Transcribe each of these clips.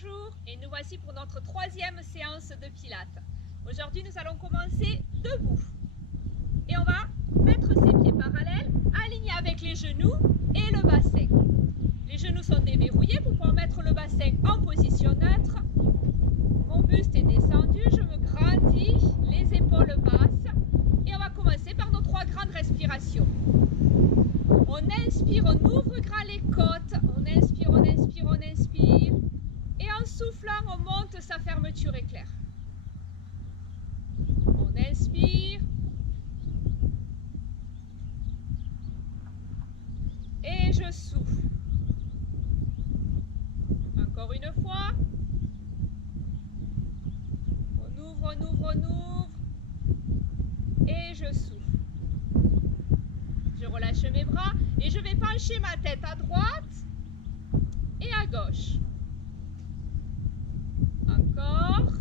Bonjour et nous voici pour notre troisième séance de pilates. Aujourd'hui nous allons commencer debout et on va mettre ses pieds parallèles, alignés avec les genoux et le bassin. Les genoux sont déverrouillés pour pouvoir mettre le bassin en position neutre. Mon buste est descendu, je me grandis, les épaules basses et on va commencer par nos trois grandes respirations. On inspire, on ouvre grand les côtes, on inspire, on inspire, on inspire. Et en soufflant, on monte sa fermeture éclair. On inspire. Et je souffle. Encore une fois. On ouvre, on ouvre, on ouvre. Et je souffle. Je relâche mes bras et je vais pencher ma tête à droite et à gauche. Encore.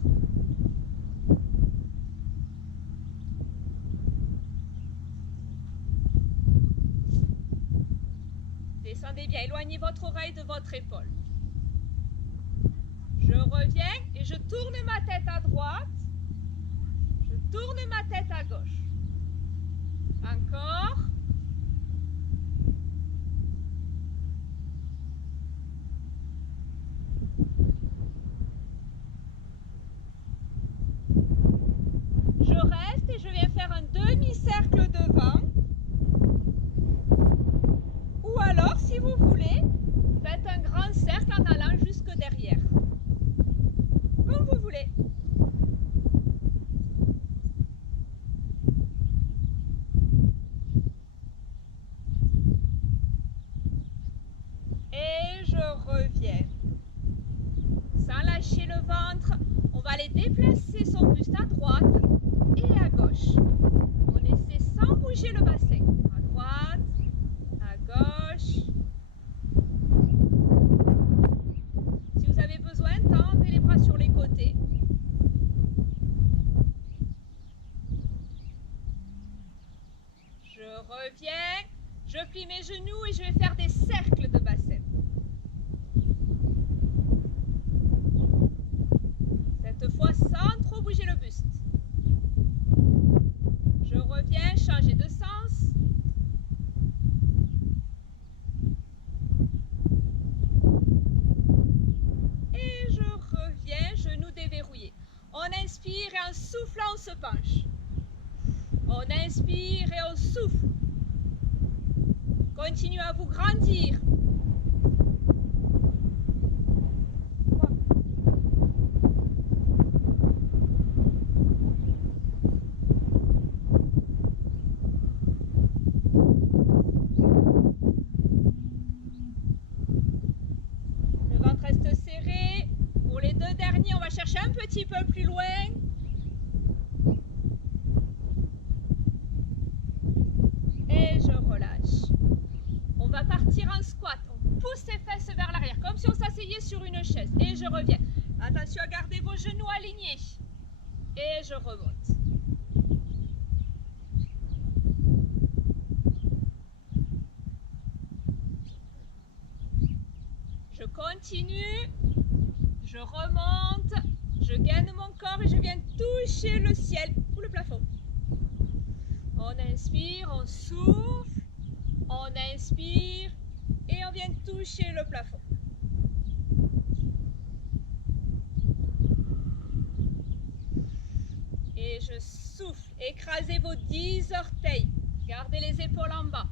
Descendez bien, éloignez votre oreille de votre épaule. Je reviens et je tourne ma tête à droite. Je tourne ma tête à gauche. Encore. Je reste et je viens faire un demi-cercle devant. Ou alors, si vous voulez, faites un grand cercle en allant jusque derrière. Comme vous voulez. Et je reviens. Sans lâcher le ventre, on va aller déplacer son buste à droite et à gauche. On essaie sans bouger le bassin. À droite, à gauche. Si vous avez besoin, tendez les bras sur les côtés. Je reviens, je plie mes genoux et je vais faire des cercles de bassin. Cette fois sans trop bouger le buste. Je reviens, changer de sens. Et je reviens, genoux déverrouillés. On inspire et en soufflant, on se penche. On inspire et on souffle. Continuez à vous grandir. Le ventre reste serré. Pour les deux derniers, on va chercher un petit peu plus loin. Et je relâche. On va partir en squat. On pousse ses fesses vers l'arrière, comme si on s'asseyait sur une chaise. Et je reviens. Attention à garder vos genoux alignés. Et je remonte. Je continue. Je remonte. Je gaine mon corps et je viens toucher le ciel ou le plafond. On inspire, on souffle. On inspire et on vient toucher le plafond. Et je souffle. Écrasez vos 10 orteils. Gardez les épaules en bas.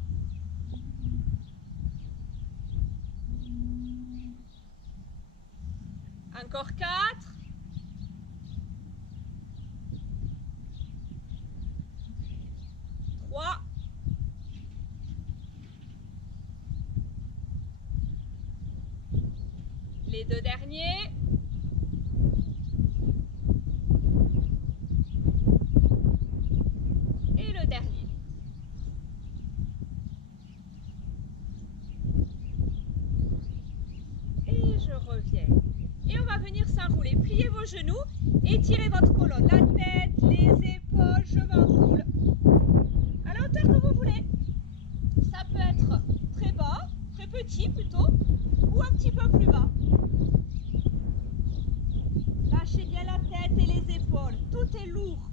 Encore 4. 3. Les deux derniers. Et le dernier. Et je reviens. Et on va venir s'enrouler. Pliez vos genoux, étirez votre colonne. La tête, les épaules, je m'enroule. À la hauteur que vous voulez. Ça peut être très bas, très petit plutôt, ou un petit peu plus bas. très lourd.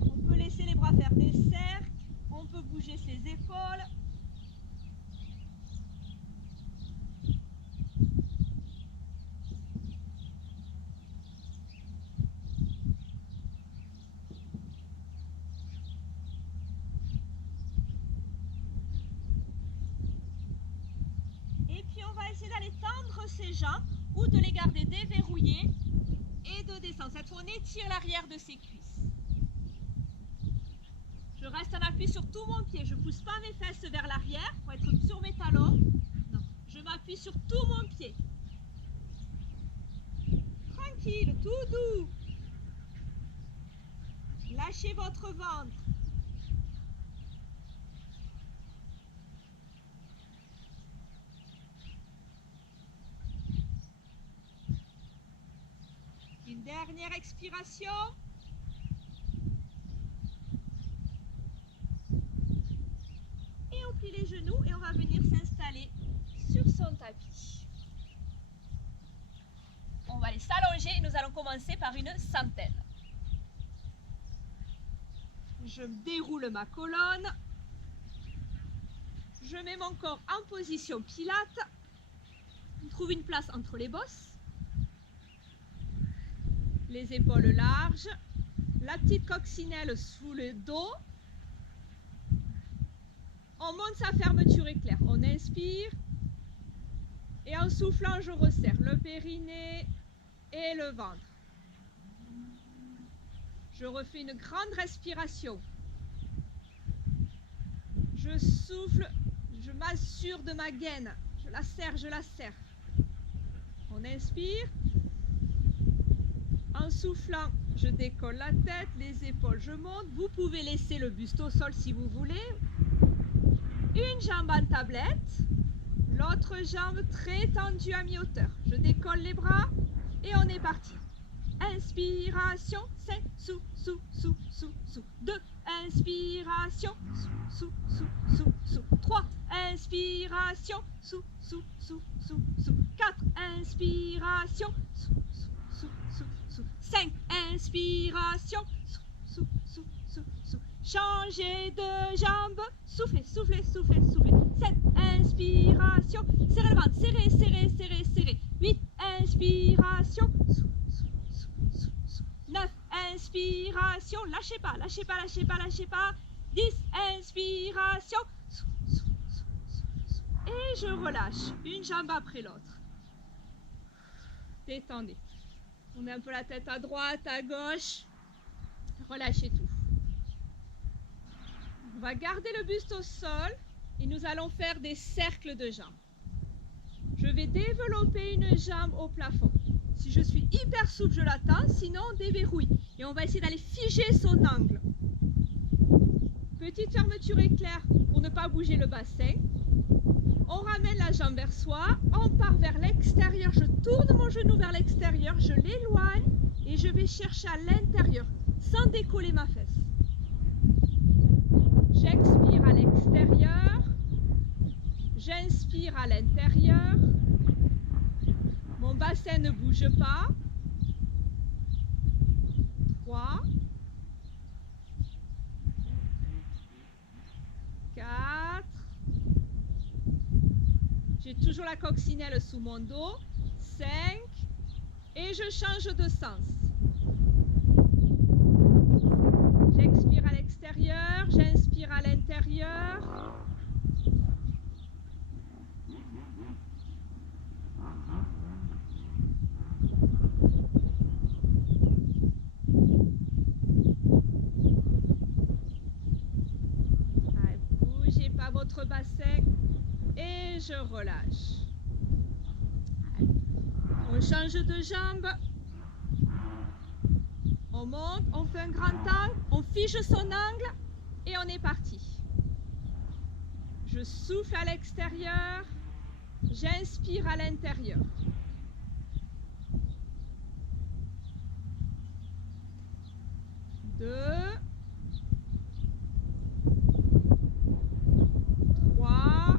On peut laisser les bras faire des cercles, on peut bouger ses épaules. Et puis on va essayer d'aller tendre ses jambes ou de les garder déverrouillées et de descendre. Cette fois on étire l'arrière de ses cuisses. Je reste en appui sur tout mon pied. Je ne pousse pas mes fesses vers l'arrière pour être sur mes talons. Non, je m'appuie sur tout mon pied. Tranquille, tout doux. Lâchez votre ventre. Une dernière expiration. Et on plie les genoux et on va venir s'installer sur son tapis. On va aller s'allonger et nous allons commencer par une centaine. Je déroule ma colonne. Je mets mon corps en position pilate. On trouve une place entre les bosses. Les épaules larges. La petite coccinelle sous le dos. On monte sa fermeture éclair. On inspire. Et en soufflant, je resserre le périnée et le ventre. Je refais une grande respiration. Je souffle, je m'assure de ma gaine. Je la serre, je la serre. On inspire. En soufflant, je décolle la tête, les épaules, je monte. Vous pouvez laisser le buste au sol si vous voulez. Une jambe en tablette. L'autre jambe très tendue à mi-hauteur. Je décolle les bras et on est parti. Inspiration, 5, sous, sous, sous, sous, sous. 2, inspiration, sous, sous, sous, sous. 3, inspiration, sous, sous, sous, sous, sous. 4, inspiration, sous, sous, sous, sous. 5, inspiration, sous, sous, sous, sous, sous. Changez de jambe, soufflez, soufflez, soufflez, soufflez. 7, inspiration, serrez le ventre, serrez, serrez, serrez, serrez. 8, inspiration, sous, sous, sous, sous, sous. 9, inspiration, lâchez pas, lâchez pas, lâchez pas, lâchez pas. 10, inspiration, sous, sous, sous, sous, sous. Et je relâche, une jambe après l'autre. Détendez. On met un peu la tête à droite, à gauche. Relâchez tout. On va garder le buste au sol et nous allons faire des cercles de jambes. Je vais développer une jambe au plafond. Si je suis hyper souple, je l'attends, sinon on déverrouille. Et on va essayer d'aller figer son angle. Petite fermeture éclair pour ne pas bouger le bassin. On ramène la jambe vers soi, on part vers l'extérieur. Je tourne mon genou vers l'extérieur, je l'éloigne et je vais chercher à l'intérieur sans décoller ma fesse. J'expire à l'extérieur, j'inspire à l'intérieur, mon bassin ne bouge pas. 3, 4, j'ai toujours la coccinelle sous mon dos. 5, et je change de sens. J'expire à l'extérieur, j'inspire à l'intérieur. Bougez pas votre bassin et je relâche. On change de jambe. On monte, on fait un grand angle, on fige son angle et on est parti. Je souffle à l'extérieur, j'inspire à l'intérieur. 2, 3,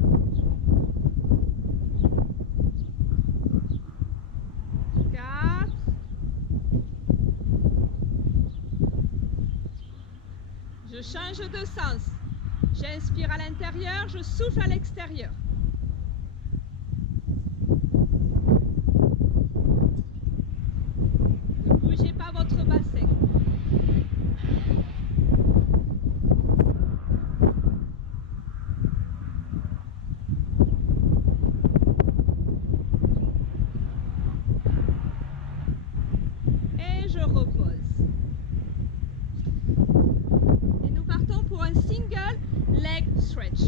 4, Je change de sens. J'inspire à l'intérieur, je souffle à l'extérieur. Ne bougez pas votre bassin. Et je repose. Et nous partons pour un single leg stretch.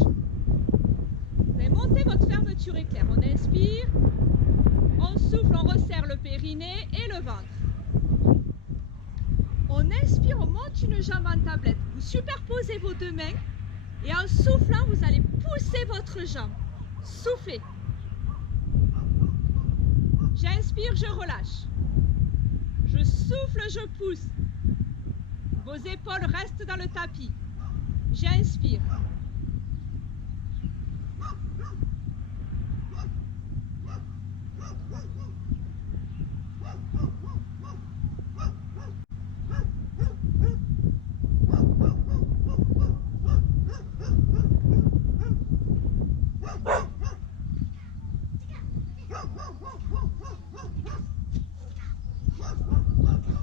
Vous allez monter votre fermeture éclair. On inspire, on souffle, on resserre le périnée et le ventre. On inspire, on monte une jambe en tablette. Vous superposez vos deux mains et en soufflant, vous allez pousser votre jambe. Soufflez. J'inspire, je relâche. Je souffle, je pousse. Vos épaules restent dans le tapis. J'inspire.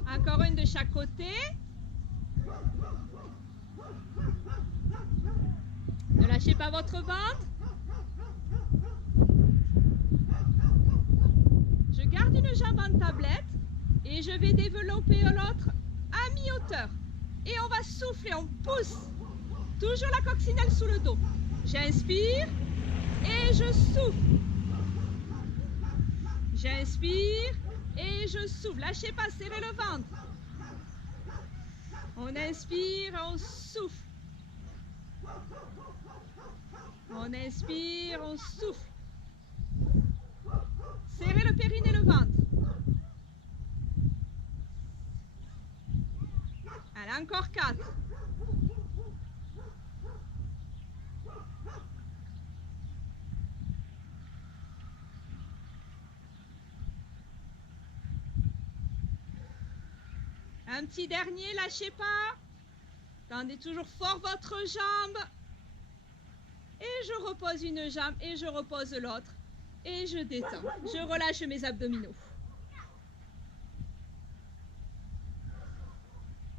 Encore une de chaque côté. Ne lâchez pas votre ventre. Je garde une jambe en tablette et je vais développer l'autre à mi-hauteur. Et on va souffler, on pousse. Toujours la coccinelle sous le dos. J'inspire et je souffle. J'inspire et je souffle. Lâchez pas, serrez le ventre. On inspire, on souffle. On inspire, on souffle. Serrez le périnée et le ventre. Allez, encore 4. Un petit dernier, lâchez pas. Tendez toujours fort votre jambe. Et je repose une jambe et je repose l'autre. Et je détends. Je relâche mes abdominaux.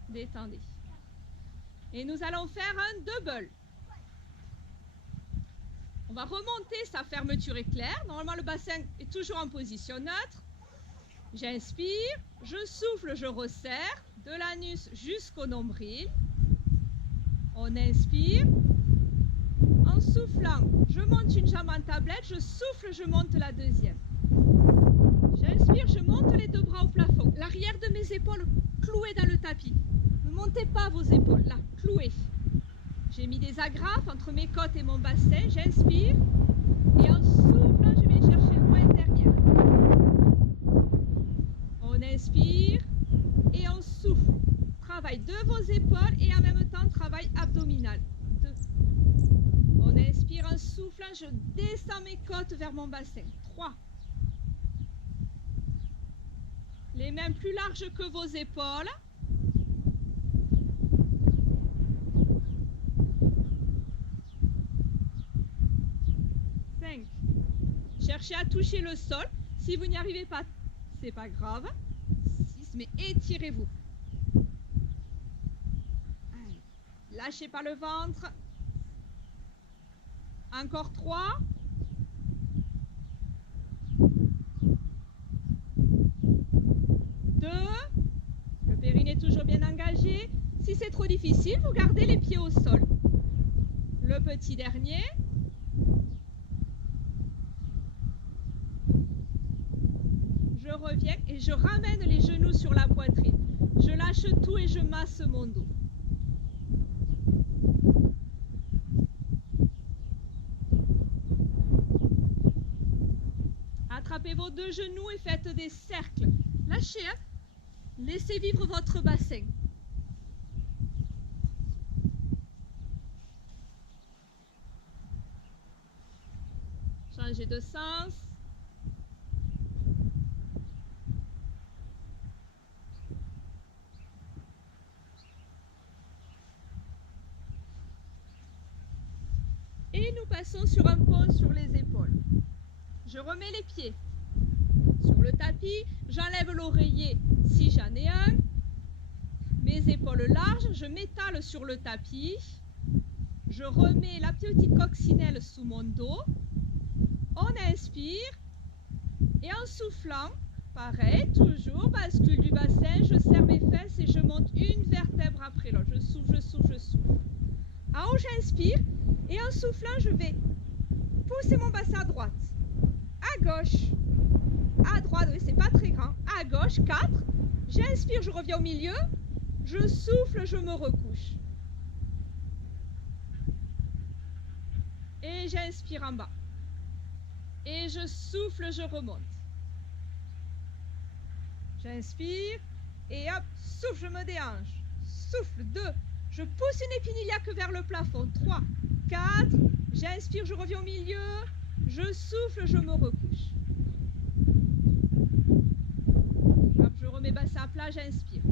Détendez. Et nous allons faire un double. On va remonter sa fermeture éclair. Normalement, le bassin est toujours en position neutre. J'inspire, je souffle, je resserre de l'anus jusqu'au nombril. On inspire. En soufflant, je monte une jambe en tablette, je souffle, je monte la deuxième. J'inspire, je monte les deux bras au plafond. L'arrière de mes épaules clouées dans le tapis. Ne montez pas vos épaules, là, clouées. J'ai mis des agrafes entre mes côtes et mon bassin. J'inspire et en soufflant, je vais chercher loin derrière. On inspire et on souffle. Travail de vos épaules et en même temps travail abdominal. 2. On inspire en soufflant, je descends mes côtes vers mon bassin. 3. Les mains plus larges que vos épaules. 5. Cherchez à toucher le sol. Si vous n'y arrivez pas, c'est pas grave. 6. Mais étirez-vous. Lâchez pas le ventre. Encore 3. 2. Le périnée toujours bien engagé. Si c'est trop difficile, vous gardez les pieds au sol. Le petit dernier. Je reviens et je ramène les genoux sur la poitrine. Je lâche tout et je masse mon dos. Attrapez vos deux genoux et faites des cercles. Lâchez, hein? Laissez vivre votre bassin. Changez de sens. Et nous passons sur un pont sur les épaules. Je remets les pieds sur le tapis, j'enlève l'oreiller si j'en ai un, mes épaules larges, je m'étale sur le tapis, je remets la petite coccinelle sous mon dos, on inspire et en soufflant, pareil, toujours, bascule du bassin, je serre mes fesses et je monte une vertèbre après l'autre, je souffle, je souffle, je souffle. En haut, j'inspire et en soufflant, je vais pousser mon bassin à droite, à gauche, à droite, oui, c'est pas très grand, à gauche, 4, j'inspire, je reviens au milieu, je souffle, je me recouche. Et j'inspire en bas. Et je souffle, je remonte. J'inspire, et hop, souffle, je me déhanche. Souffle, 2, je pousse une épiniliaque vers le plafond, 3, 4, j'inspire, je reviens au milieu, je souffle, je me recouche. Hop, je remets bassin à plat, j'inspire.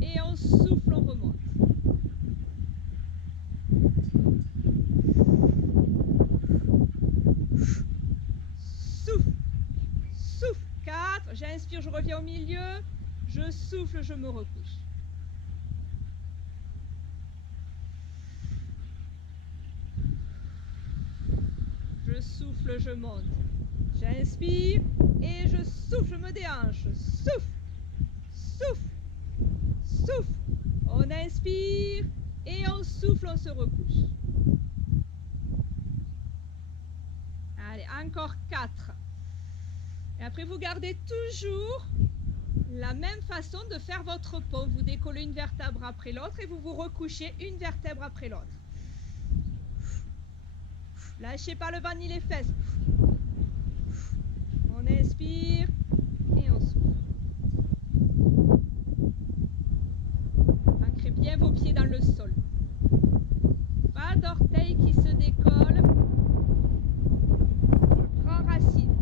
Et on souffle, on remonte. Souffle, souffle, 4, j'inspire, je reviens au milieu, je souffle, je me recouche. Je souffle, je monte. J'inspire et je souffle, je me déhanche. Souffle, souffle, souffle. On inspire et on souffle, on se recouche. Allez, encore 4. Et après, vous gardez toujours la même façon de faire votre pont. Vous décollez une vertèbre après l'autre et vous vous recouchez une vertèbre après l'autre. Lâchez pas le bas ni les fesses. On inspire et on souffle. Ancrez bien vos pieds dans le sol. Pas d'orteils qui se décollent. Je prends racine.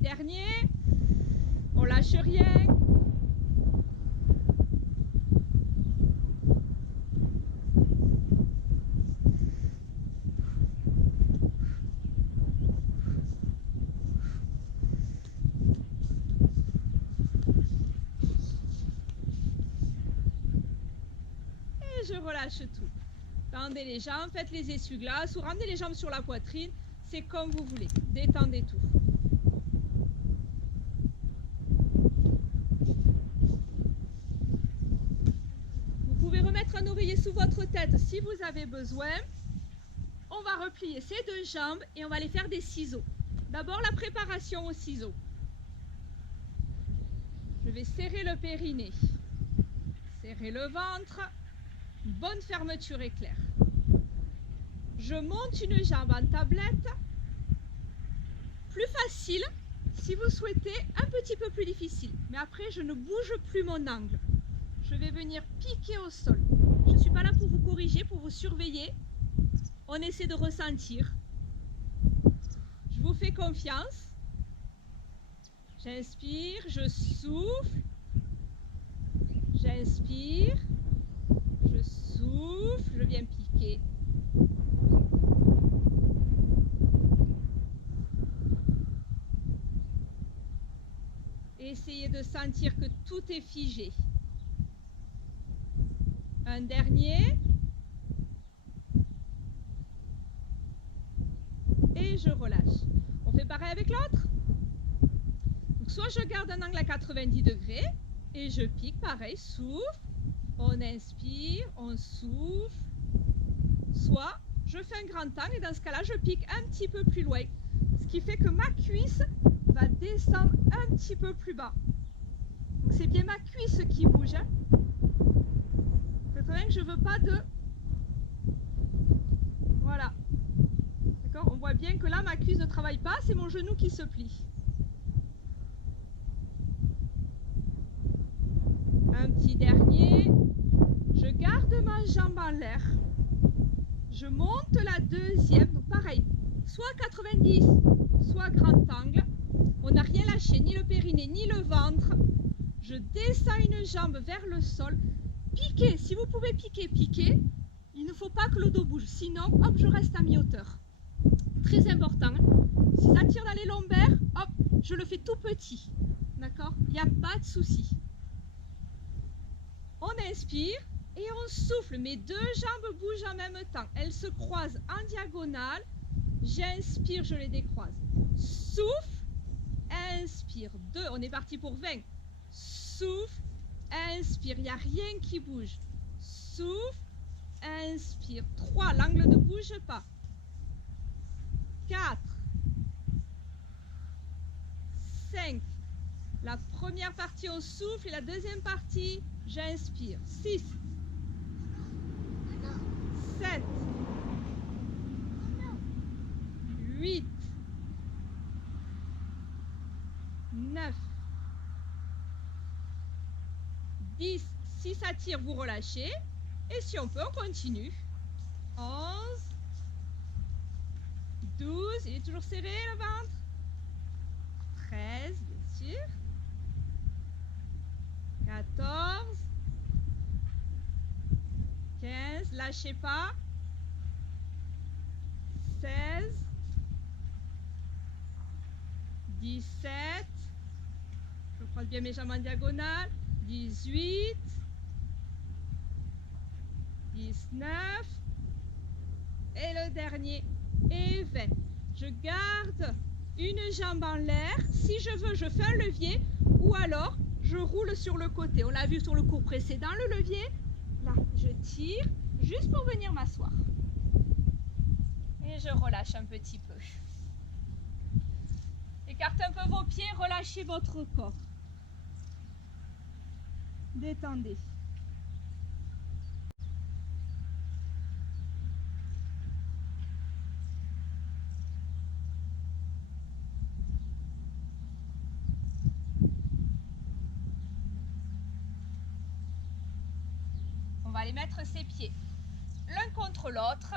Dernier, on lâche rien. Et je relâche tout. Tendez les jambes, faites les essuie-glaces ou ramenez les jambes sur la poitrine, c'est comme vous voulez. Détendez tout. Remettre un oreiller sous votre tête si vous avez besoin. On va replier ces deux jambes et on va les faire des ciseaux. D'abord la préparation aux ciseaux. Je vais serrer le périnée, serrer le ventre, bonne fermeture éclair. Je monte une jambe en tablette, plus facile si vous souhaitez, un petit peu plus difficile. Mais après je ne bouge plus mon angle. Je vais venir piquer au sol. Je ne suis pas là pour vous corriger, pour vous surveiller. On essaie de ressentir. Je vous fais confiance. J'inspire, je souffle. J'inspire, je souffle, je viens piquer. Essayez de sentir que tout est figé. Un dernier. Et je relâche. On fait pareil avec l'autre. Donc soit je garde un angle à 90 degrés et je pique, pareil, souffle. On inspire, on souffle. Soit je fais un grand angle et dans ce cas-là, je pique un petit peu plus loin. Ce qui fait que ma cuisse va descendre un petit peu plus bas. C'est bien ma cuisse qui bouge. Hein. Que je ne veux pas Voilà. D'accord? On voit bien que là, ma cuisse ne travaille pas, c'est mon genou qui se plie. Un petit dernier. Je garde ma jambe en l'air. Je monte la deuxième. Donc pareil, soit 90, soit grand angle. On n'a rien lâché, ni le périnée, ni le ventre. Je descends une jambe vers le sol. Piquez, si vous pouvez piquer, piquez. Il ne faut pas que le dos bouge, sinon, hop, je reste à mi-hauteur. Très important. Si ça tire dans les lombaires, hop, je le fais tout petit. D'accord? Il n'y a pas de souci. On inspire et on souffle. Mes deux jambes bougent en même temps. Elles se croisent en diagonale. J'inspire, je les décroise. Souffle, inspire. 2, on est parti pour 20. Souffle, inspire, il n'y a rien qui bouge. Souffle, inspire. 3, l'angle ne bouge pas. 4, 5. La première partie, on souffle et la deuxième partie, j'inspire. 6, 7, 8, 9, 10. Si ça tire, vous relâchez. Et si on peut, on continue. 11, 12, il est toujours serré le ventre. 13, bien sûr. 14, 15, lâchez pas. 16, 17, je croise bien mes jambes en diagonale. 18, 19, et le dernier, et 20. Je garde une jambe en l'air. Si je veux, je fais un levier, ou alors je roule sur le côté. On l'a vu sur le cours précédent, le levier. Là, je tire juste pour venir m'asseoir. Et je relâche un petit peu. Écartez un peu vos pieds, relâchez votre corps. Détendez. On va aller mettre ses pieds l'un contre l'autre.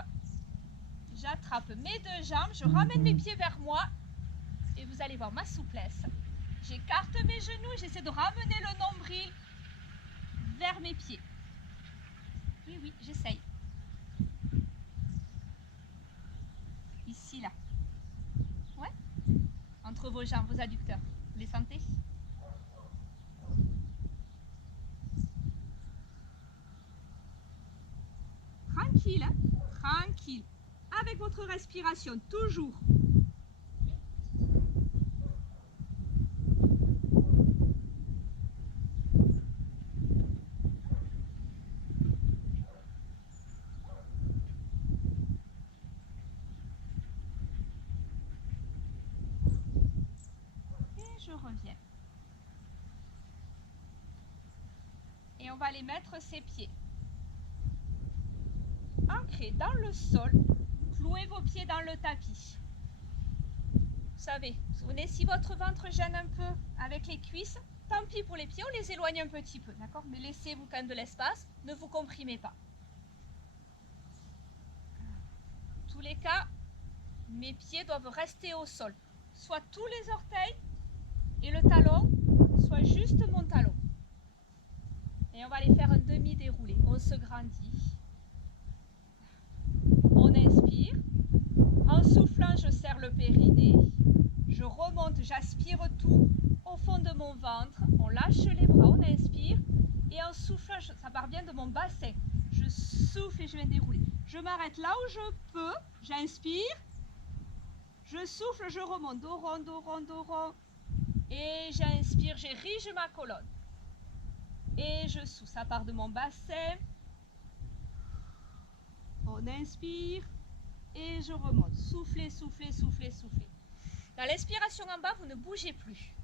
J'attrape mes deux jambes, je ramène mes pieds vers moi et vous allez voir ma souplesse. J'écarte mes genoux et j'essaie de ramener le nombril vers mes pieds. Oui, oui, j'essaye. Ici, là. Ouais. Entre vos jambes, vos adducteurs. Vous les sentez? Tranquille, hein? Tranquille. Avec votre respiration, toujours. Et je reviens. Et on va aller mettre ses pieds ancrés dans le sol. Clouez vos pieds dans le tapis. Vous savez, souvenez, si votre ventre gêne un peu avec les cuisses, tant pis pour les pieds, on les éloigne un petit peu, d'accord? Mais laissez-vous quand même de l'espace, ne vous comprimez pas. En tous les cas, mes pieds doivent rester au sol. Soit tous les orteils et le talon, soit juste mon talon. Et on va aller faire un demi-déroulé. On se grandit. On inspire. En soufflant, je serre le périnée. Je remonte, j'aspire tout au fond de mon ventre. On lâche les bras, on inspire. Et en soufflant, ça part bien de mon bassin. Je souffle et je viens dérouler. Je m'arrête là où je peux. J'inspire. Je souffle, je remonte. Dos rond, dos rond, dos rond. Et j'inspire, j'érige ma colonne. Et je souffle. Ça part de mon bassin. On inspire. Et je remonte. Soufflez, soufflez, soufflez, soufflez. Dans l'expiration en bas, vous ne bougez plus.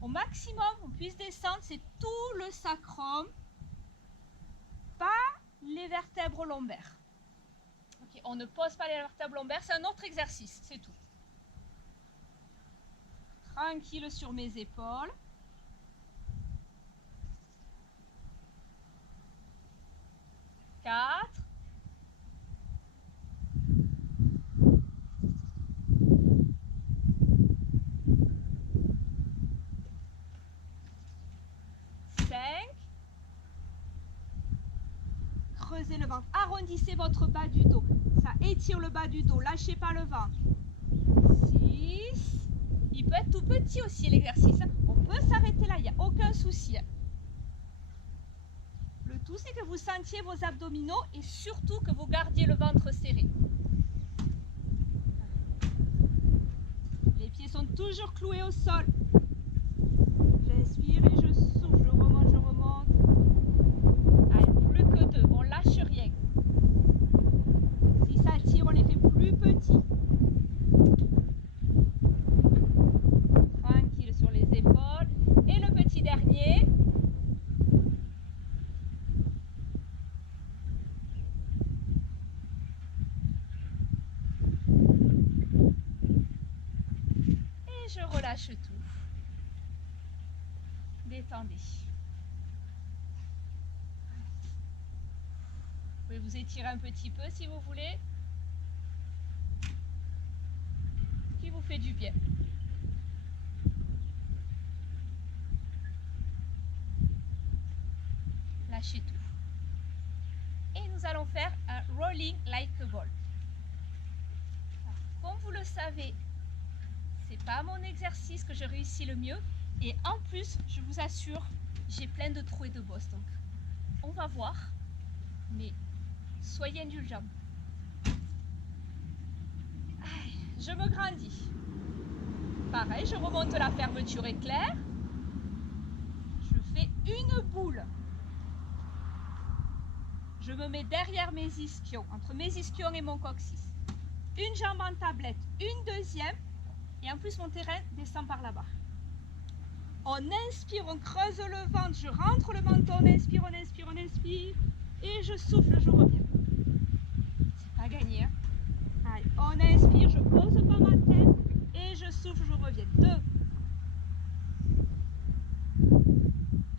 Au maximum, on puisse descendre, c'est tout le sacrum, pas les vertèbres lombaires. Okay, on ne pose pas les vertèbres lombaires, c'est un autre exercice, c'est tout. Tranquille sur mes épaules. 4. 5. Creusez le ventre. Arrondissez votre bas du dos. Ça étire le bas du dos. Lâchez pas le ventre. 6. Il peut être tout petit aussi l'exercice. On peut s'arrêter là, il n'y a aucun souci. Le tout, c'est que vous sentiez vos abdominaux et surtout que vous gardiez le ventre serré. Les pieds sont toujours cloués au sol. J'inspire et je souffle, je remonte, je remonte. Allez, plus que 2, on lâche rien. Si ça tire, on les fait plus petits. Tranquille sur les épaules. Et le petit dernier. Et je relâche tout. Détendez. Vous pouvez vous étirer un petit peu si vous voulez. Ce qui vous fait du bien. Lâchez tout. Et nous allons faire un rolling like a ball. Alors, comme vous le savez, c'est pas mon exercice que je réussis le mieux. Et en plus, je vous assure, j'ai plein de trous et de bosses. Donc, on va voir. Mais soyez indulgents. Je me grandis. Pareil, je remonte la fermeture éclair. Je fais une boule. Je me mets derrière mes ischions, entre mes ischions et mon coccyx. Une jambe en tablette, une deuxième. Et en plus, mon terrain descend par là-bas. On inspire, on creuse le ventre, je rentre le menton, on inspire, on inspire, on inspire. Et je souffle, je reviens. C'est pas gagné. Hein. Allez, on inspire, je pose pas ma tête. Et je souffle, je reviens. 2.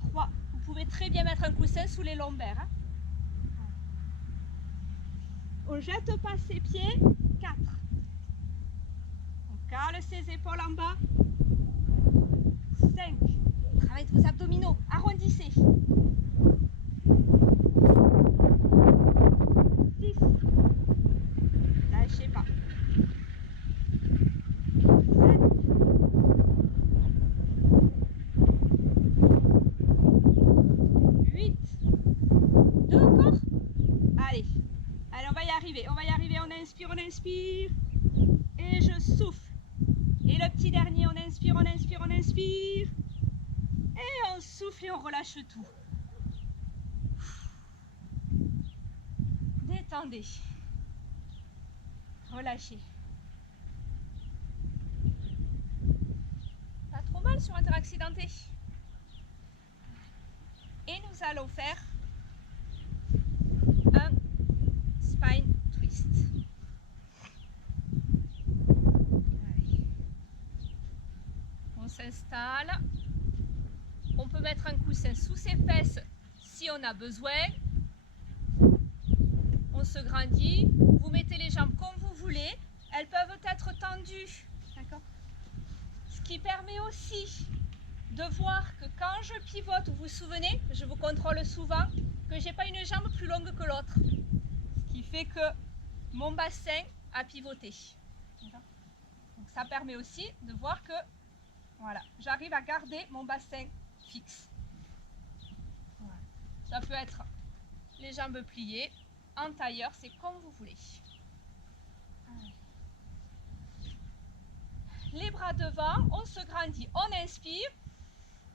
3. Vous pouvez très bien mettre un coussin sous les lombaires. Hein. On ne jette pas ses pieds. 4. On cale ses épaules en bas. 5. Travaillez vos abdominaux. Arrondissez. 6. Lâchez pas. 7. 8. 2 encore. Allez. Allez, on va y arriver. On va y arriver. On inspire, on inspire. Et je souffle. Et le petit dernier, on inspire, on inspire, on inspire. Et on souffle et on relâche tout. Détendez. Relâchez. Pas trop mal sur un terrain accidenté. Et nous allons faire un spine twist. Allez. On s'installe. On peut mettre un coussin sous ses fesses si on a besoin. On se grandit. Vous mettez les jambes comme vous voulez. Elles peuvent être tendues. D'accord ? Ce qui permet aussi de voir que quand je pivote, vous vous souvenez, je vous contrôle souvent, que j'ai pas une jambe plus longue que l'autre. Ce qui fait que mon bassin a pivoté. Donc ça permet aussi de voir que voilà, j'arrive à garder mon bassin fixe. Voilà. Ça peut être les jambes pliées, en tailleur, c'est comme vous voulez. Les bras devant, on se grandit, on inspire.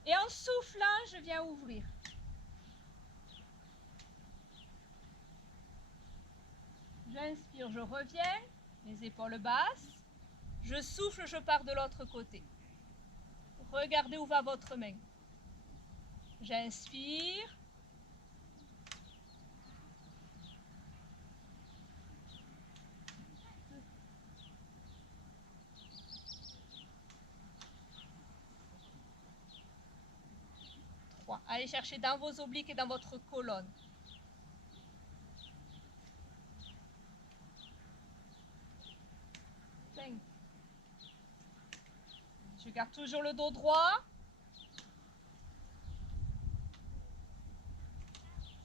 Et en soufflant, je viens ouvrir. J'inspire, je reviens, les épaules basses. Je souffle, je pars de l'autre côté. Regardez où va votre main. J'inspire. fois. Allez chercher dans vos obliques et dans votre colonne. Je garde toujours le dos droit.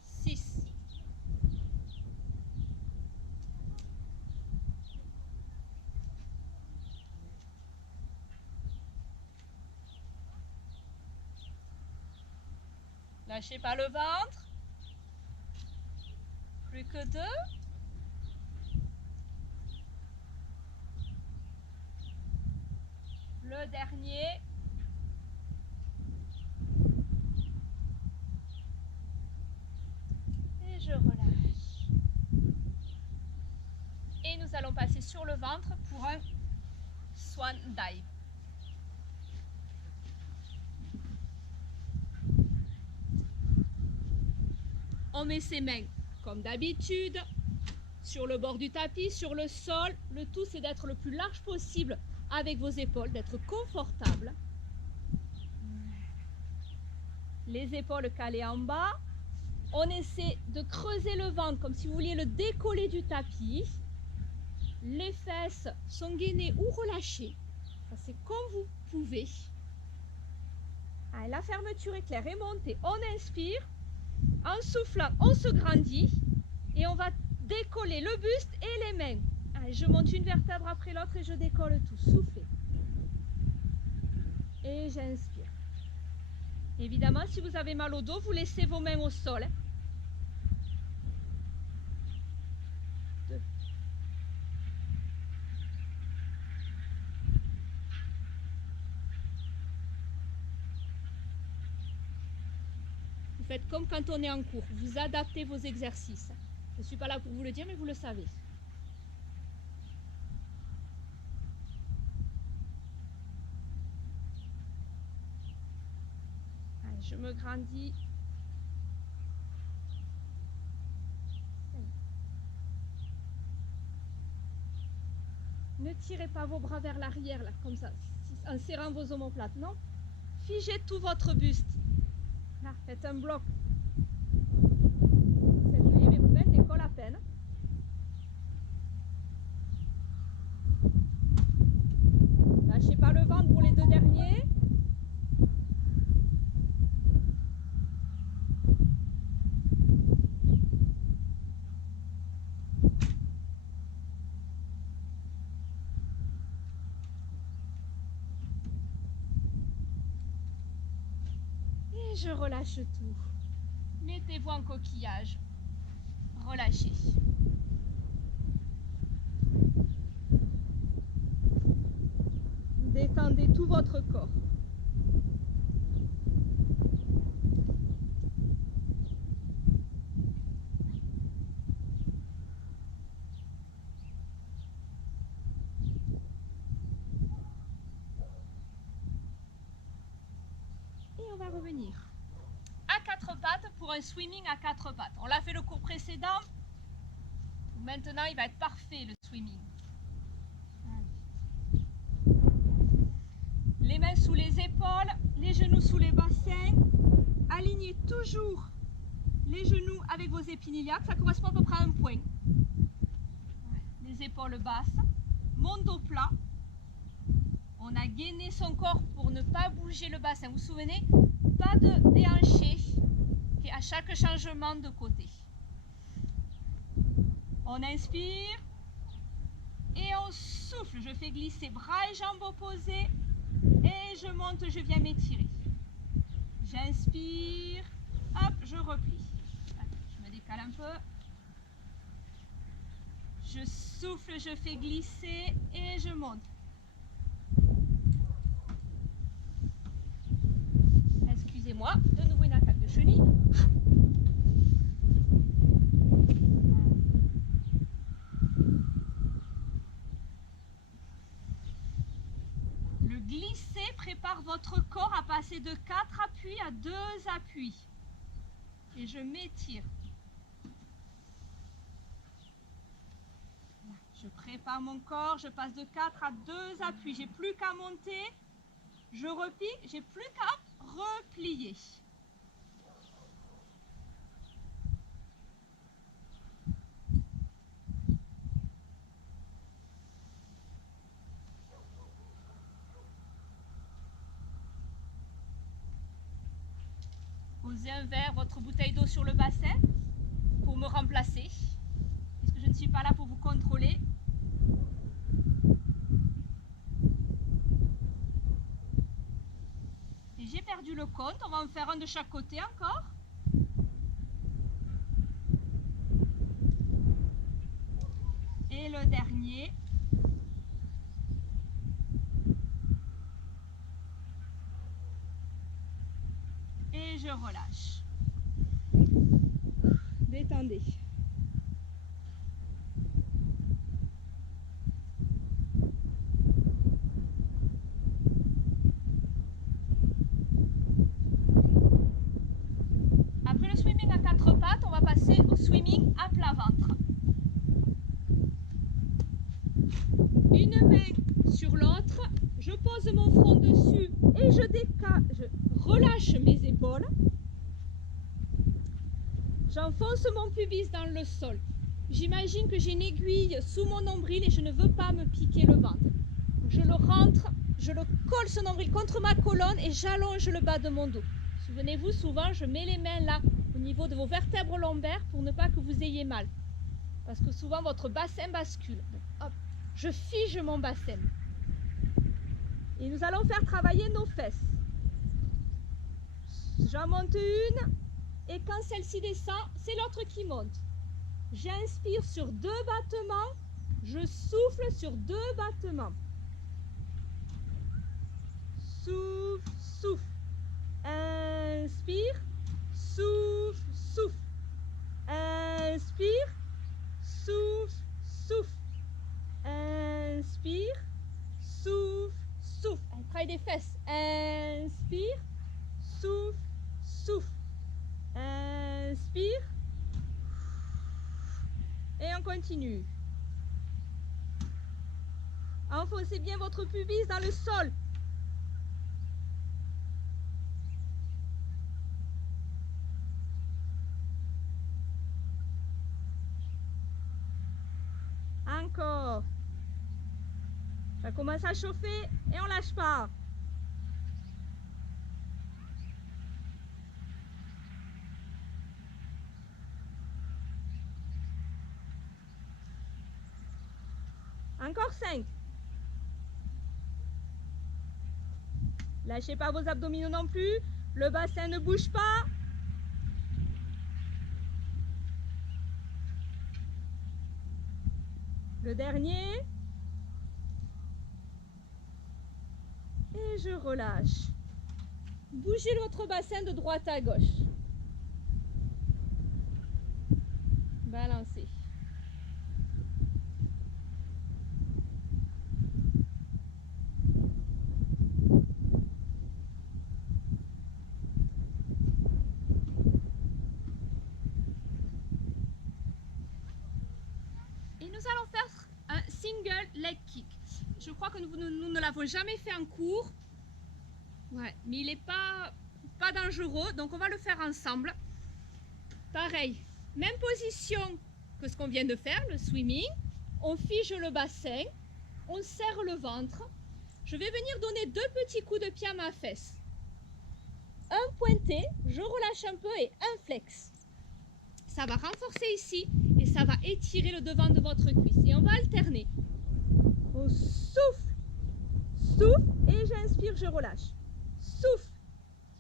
6. Lâchez pas le ventre. Plus que 2. Le dernier. Et je relâche. Et nous allons passer sur le ventre pour un swan dive. On met ses mains, comme d'habitude, sur le bord du tapis, sur le sol. Le tout, c'est d'être le plus large possible avec vos épaules, d'être confortable. Les épaules calées en bas. On essaie de creuser le ventre comme si vous vouliez le décoller du tapis. Les fesses sont gainées ou relâchées. Ça, c'est comme vous pouvez. Allez, la fermeture est claire et montée. On inspire. En soufflant, on se grandit. Et on va décoller le buste et les mains. Allez, je monte une vertèbre après l'autre et je décolle tout. Soufflez. Et j'inspire. Évidemment, si vous avez mal au dos, vous laissez vos mains au sol. 2. Vous faites comme quand on est en cours. Vous adaptez vos exercices. Je ne suis pas là pour vous le dire, mais vous le savez. Allez, je me grandis. Ne tirez pas vos bras vers l'arrière, là, comme ça, en serrant vos omoplates, non. Figez tout votre buste. Là, faites un bloc. Cette nuit, mais vous faites décolle à peine. Lâchez pas le ventre pour les 2 derniers. Et je relâche tout. Mettez-vous en coquillage. Relâchez. Détendez tout votre corps. Et on va revenir à 4 pattes pour un swimming à 4 pattes. On l'a fait le cours précédent. Maintenant, il va être parfait le swimming. Les mains sous les épaules, les genoux sous les bassins. Alignez toujours les genoux avec vos épinilliacs. Ça correspond à peu près à un point. Les épaules basses. Mon dos plat. On a gainé son corps pour ne pas bouger le bassin. Vous vous souvenez? Pas de déhanché à chaque changement de côté. On inspire et on souffle. Je fais glisser bras et jambes opposés et je monte, je viens m'étirer. J'inspire, hop, je replie. Je me décale un peu. Je souffle, je fais glisser et je monte. Excusez-moi, de nouveau une attaque de chenille. Le glisser prépare votre corps à passer de 4 appuis à 2 appuis. Et je m'étire. Je prépare mon corps, je passe de 4 à 2 appuis. J'ai plus qu'à monter. Je replie, j'ai plus qu'à replier. Posez un verre, votre bouteille d'eau sur le bassin pour me remplacer, puisque je ne suis pas là pour vous contrôler. Et j'ai perdu le compte, on va en faire un de chaque côté encore. Et le dernier. Et je relâche. Détendez. Après le swimming à quatre pattes, on va passer au swimming à plat ventre. Une main sur l'autre, je pose mon front dessus et je relâche mes épaules. J'enfonce mon pubis dans le sol. J'imagine que j'ai une aiguille sous mon nombril et je ne veux pas me piquer le ventre. Je le rentre, je le colle ce nombril contre ma colonne et j'allonge le bas de mon dos. Souvenez-vous, souvent je mets les mains là au niveau de vos vertèbres lombaires pour ne pas que vous ayez mal. Parce que souvent votre bassin bascule. Donc, hop, je fige mon bassin. Et nous allons faire travailler nos fesses. J'en monte une et quand celle-ci descend, c'est l'autre qui monte. J'inspire sur 2 battements, je souffle sur 2 battements. Souffle, souffle. Inspire, souffle, souffle. Inspire, souffle, souffle. Inspire, souffle, souffle. Allez, travail des fesses. Inspire, souffle, souffle. Inspire. Et on continue. Enfoncez bien votre pubis dans le sol. Encore. Ça commence à chauffer et on lâche pas. Encore 5. Lâchez pas vos abdominaux non plus. Le bassin ne bouge pas. Le dernier. Et je relâche. Bougez votre bassin de droite à gauche. Balancez. Et nous allons faire un single leg kick. Je crois que nous ne l'avons jamais fait en cours. Ouais, mais il n'est pas dangereux, donc on va le faire ensemble. Pareil, même position que ce qu'on vient de faire, le swimming. On fige le bassin, on serre le ventre. Je vais venir donner 2 petits coups de pied à ma fesse. Un pointé, je relâche un peu et un flex. Ça va renforcer ici et ça va étirer le devant de votre cuisse. Et on va alterner. On souffle, souffle et j'inspire, je relâche. Souffle,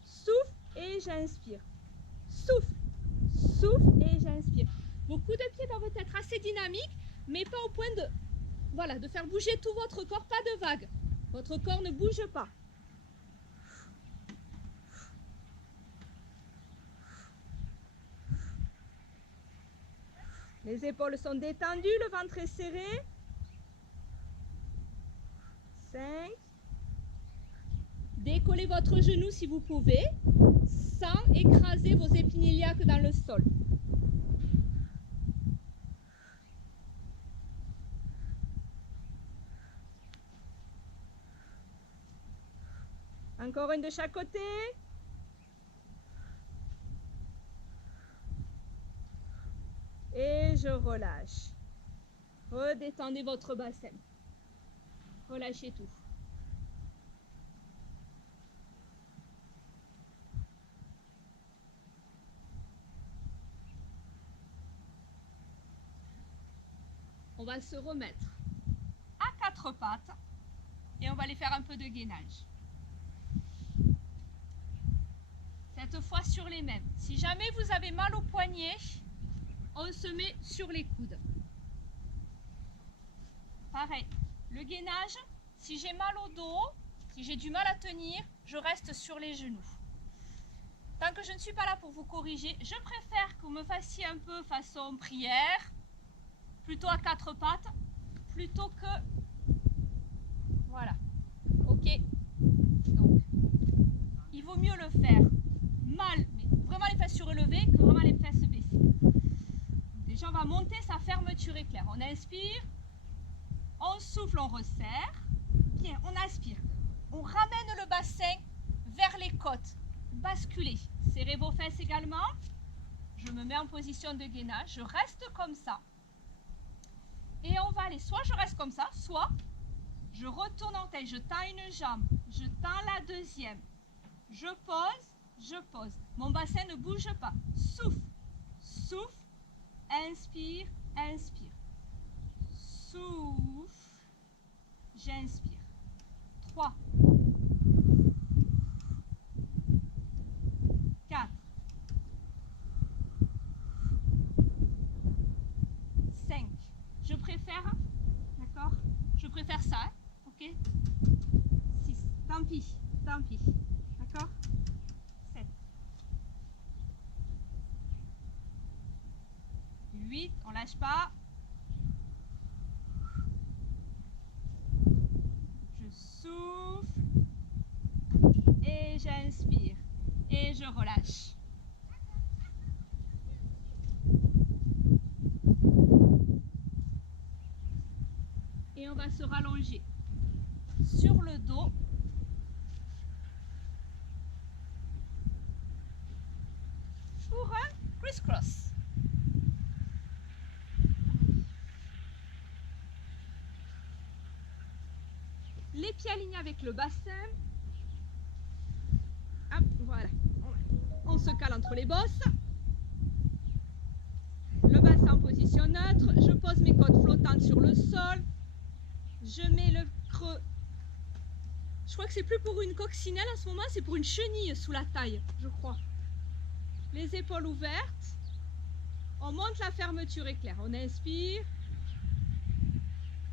souffle et j'inspire. Souffle, souffle et j'inspire. Vos coups de pied doivent être assez dynamiques, mais pas au point de faire bouger tout votre corps, pas de vague. Votre corps ne bouge pas. Les épaules sont détendues, le ventre est serré. 5. Décollez votre genou si vous pouvez, sans écraser vos épines iliaques dans le sol. Encore une de chaque côté. Et je relâche. Redétendez votre bassin. Relâchez tout. va se remettre à quatre pattes et on va aller faire un peu de gainage. Cette fois sur les mêmes. Si jamais vous avez mal au poignet, on se met sur les coudes. Pareil, le gainage, si j'ai mal au dos, si j'ai du mal à tenir, je reste sur les genoux. Tant que je ne suis pas là pour vous corriger, je préfère que vous me fassiez un peu façon prière, plutôt à quatre pattes, plutôt que... Voilà. Ok. Donc, il vaut mieux le faire mal, mais vraiment les fesses surélevées, que vraiment les fesses baissées. Déjà, on va monter sa fermeture éclair. On inspire, on souffle, on resserre. Bien, on aspire. On ramène le bassin vers les côtes. Basculez. Serrez vos fesses également. Je me mets en position de gainage. Je reste comme ça. Et on va aller, soit je reste comme ça, soit je retourne en taille. Je tends une jambe. Je tends la deuxième. Je pose. Mon bassin ne bouge pas. Souffle. Souffle. Inspire. Inspire. Souffle. J'inspire. 3, 4, 5. Je préfère, d'accord? Je préfère ça, ok? 6. Tant pis, d'accord? 7. 8, on lâche pas. Je souffle et j'inspire et je relâche. Et on va se rallonger sur le dos. Pour un criss-cross. Les pieds alignés avec le bassin. Hop, voilà. On se cale entre les bosses. Le bassin en position neutre. Je pose mes côtes flottantes sur le sol. Je mets le creux. Je crois que c'est plus pour une coccinelle en ce moment, c'est pour une chenille sous la taille, je crois. Les épaules ouvertes. On monte la fermeture éclair. On inspire.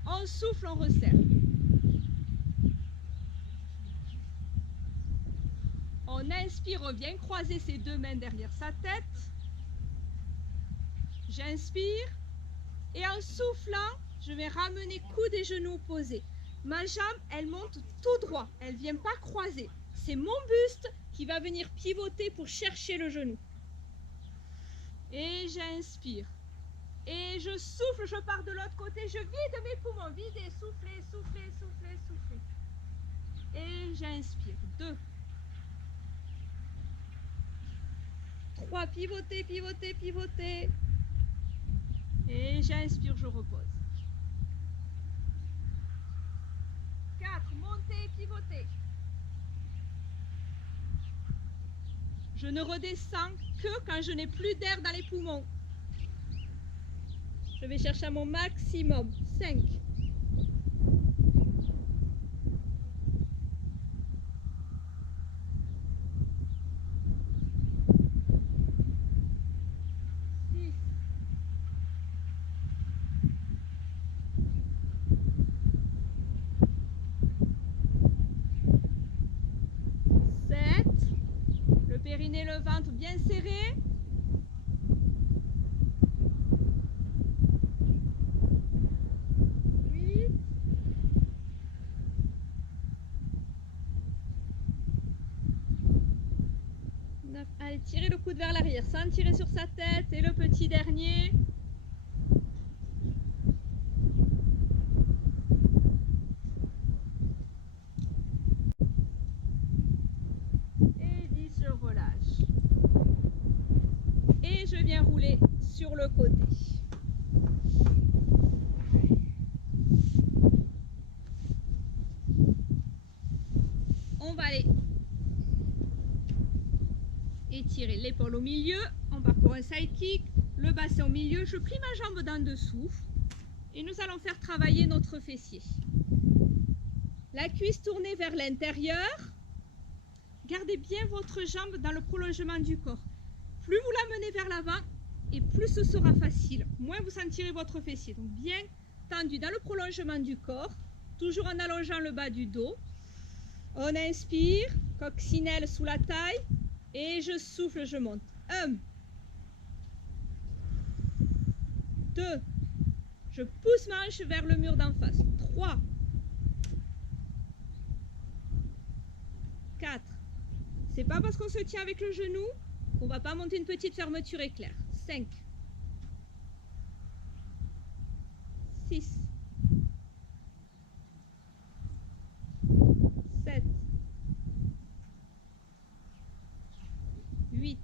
On souffle, on resserre. On inspire, on vient croiser ses deux mains derrière sa tête. J'inspire. Et en soufflant, je vais ramener coude et genoux opposés. Ma jambe, elle monte tout droit. Elle ne vient pas croiser. C'est mon buste qui va venir pivoter pour chercher le genou. Et j'inspire. Et je souffle, je pars de l'autre côté. Je vide mes poumons. Videz, soufflez, soufflez, soufflez, soufflez. Et j'inspire. 2. 3, pivotez, pivotez, pivotez. Et j'inspire, je repose. 4, montez, pivotez. Je ne redescends que quand je n'ai plus d'air dans les poumons. Je vais chercher à mon maximum. 5. 7. Le périnée, le ventre bien serré. 8. 9. Allez, tirez le coude vers l'arrière sans tirer sur sa tête. Et le petit dernier. Je viens rouler sur le côté. On va aller étirer l'épaule au milieu. On part pour un side kick. Le bassin au milieu. Je plie ma jambe d'en dessous Et nous allons faire travailler notre fessier. La cuisse tournée vers l'intérieur. Gardez bien votre jambe dans le prolongement du corps. Plus vous la menez vers l'avant et plus ce sera facile. Moins vous sentirez votre fessier. Donc bien tendu dans le prolongement du corps. Toujours en allongeant le bas du dos. On inspire, coccinelle sous la taille. Et je souffle, je monte. 1, 2, je pousse ma hanche vers le mur d'en face. 3, 4, c'est pas parce qu'on se tient avec le genou qu'on va pas monter une petite fermeture éclair. 5, 6, 7, 8,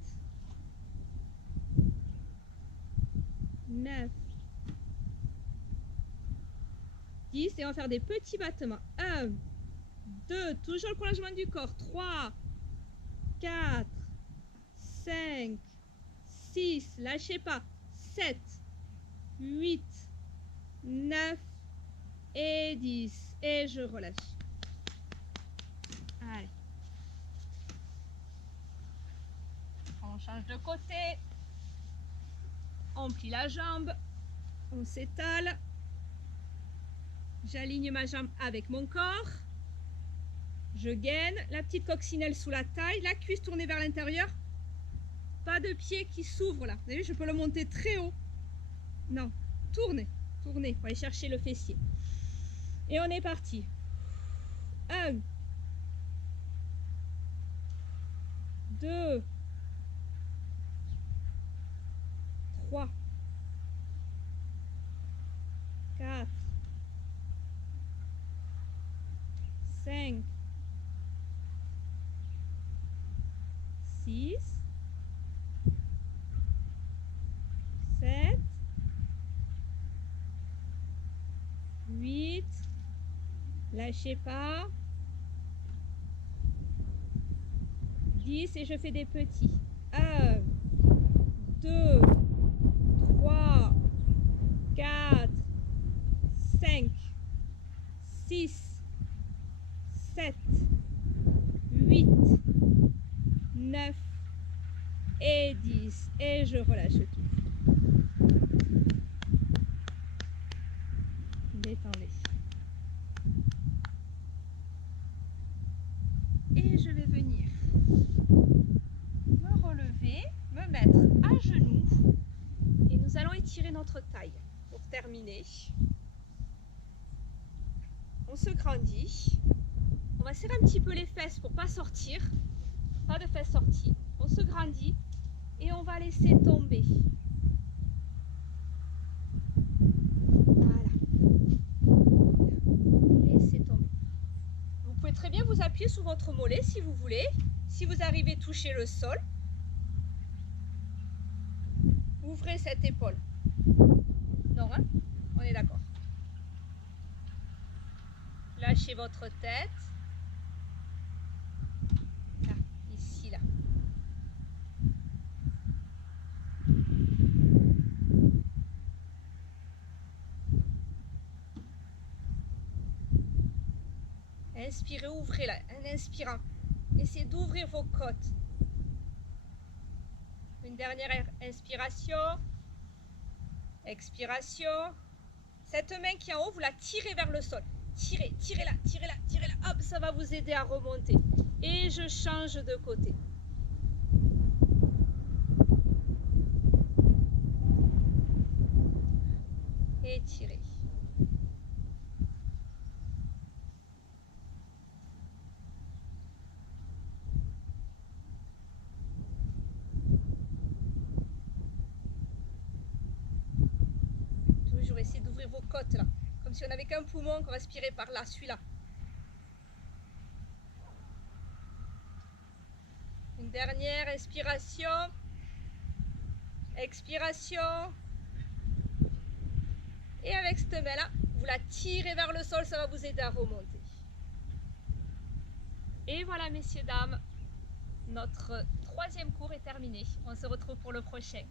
9, 10 et on va faire des petits battements. 1, 2, toujours le prolongement du corps. 3, 4, 5, 6, lâchez pas. 7, 8, 9 et 10. Et je relâche. Allez. On change de côté. On plie la jambe. On s'étale. J'aligne ma jambe avec mon corps. Je gaine. La petite coccinelle sous la taille. La cuisse tournée vers l'intérieur. Pas de pied qui s'ouvre là. Vous avez vu, je peux le monter très haut. Non. Tournez. Tournez. Pour aller chercher le fessier. Et on est parti. 1, 2, 3, 4, 5, 6, 7, 8, lâchez pas, 10 et je fais des petits. 1, 2, 3, 4, 5, 6, 7, 8, 9 et 10. Et je relâche tout. Détendez. Et je vais venir me relever, me mettre à genoux. Et nous allons étirer notre taille pour terminer. On se grandit. On va serrer un petit peu les fesses pour ne pas sortir. Pas de fesses sorties. On se grandit et on va laisser tomber. Voilà. Laissez tomber. Vous pouvez très bien vous appuyer sur votre mollet si vous voulez. Si vous arrivez à toucher le sol. Ouvrez cette épaule. Non, hein? On est d'accord. Lâchez votre tête. Là, ici, là. Inspirez, ouvrez là. En inspirant, essayez d'ouvrir vos côtes. Une dernière inspiration. Expiration. Cette main qui est en haut, vous la tirez vers le sol. Tirez, tirez-la, tirez-la, tirez-la. Hop, ça va vous aider à remonter. Et je change de côté. Étirez. Toujours essayez d'ouvrir vos côtes là. Comme si on n'avait qu'un poumon qu'on respirait par là, celui-là. Une dernière inspiration. Expiration. Et avec cette main-là, vous la tirez vers le sol, ça va vous aider à remonter. Et voilà, messieurs, dames, notre troisième cours est terminé. On se retrouve pour le prochain.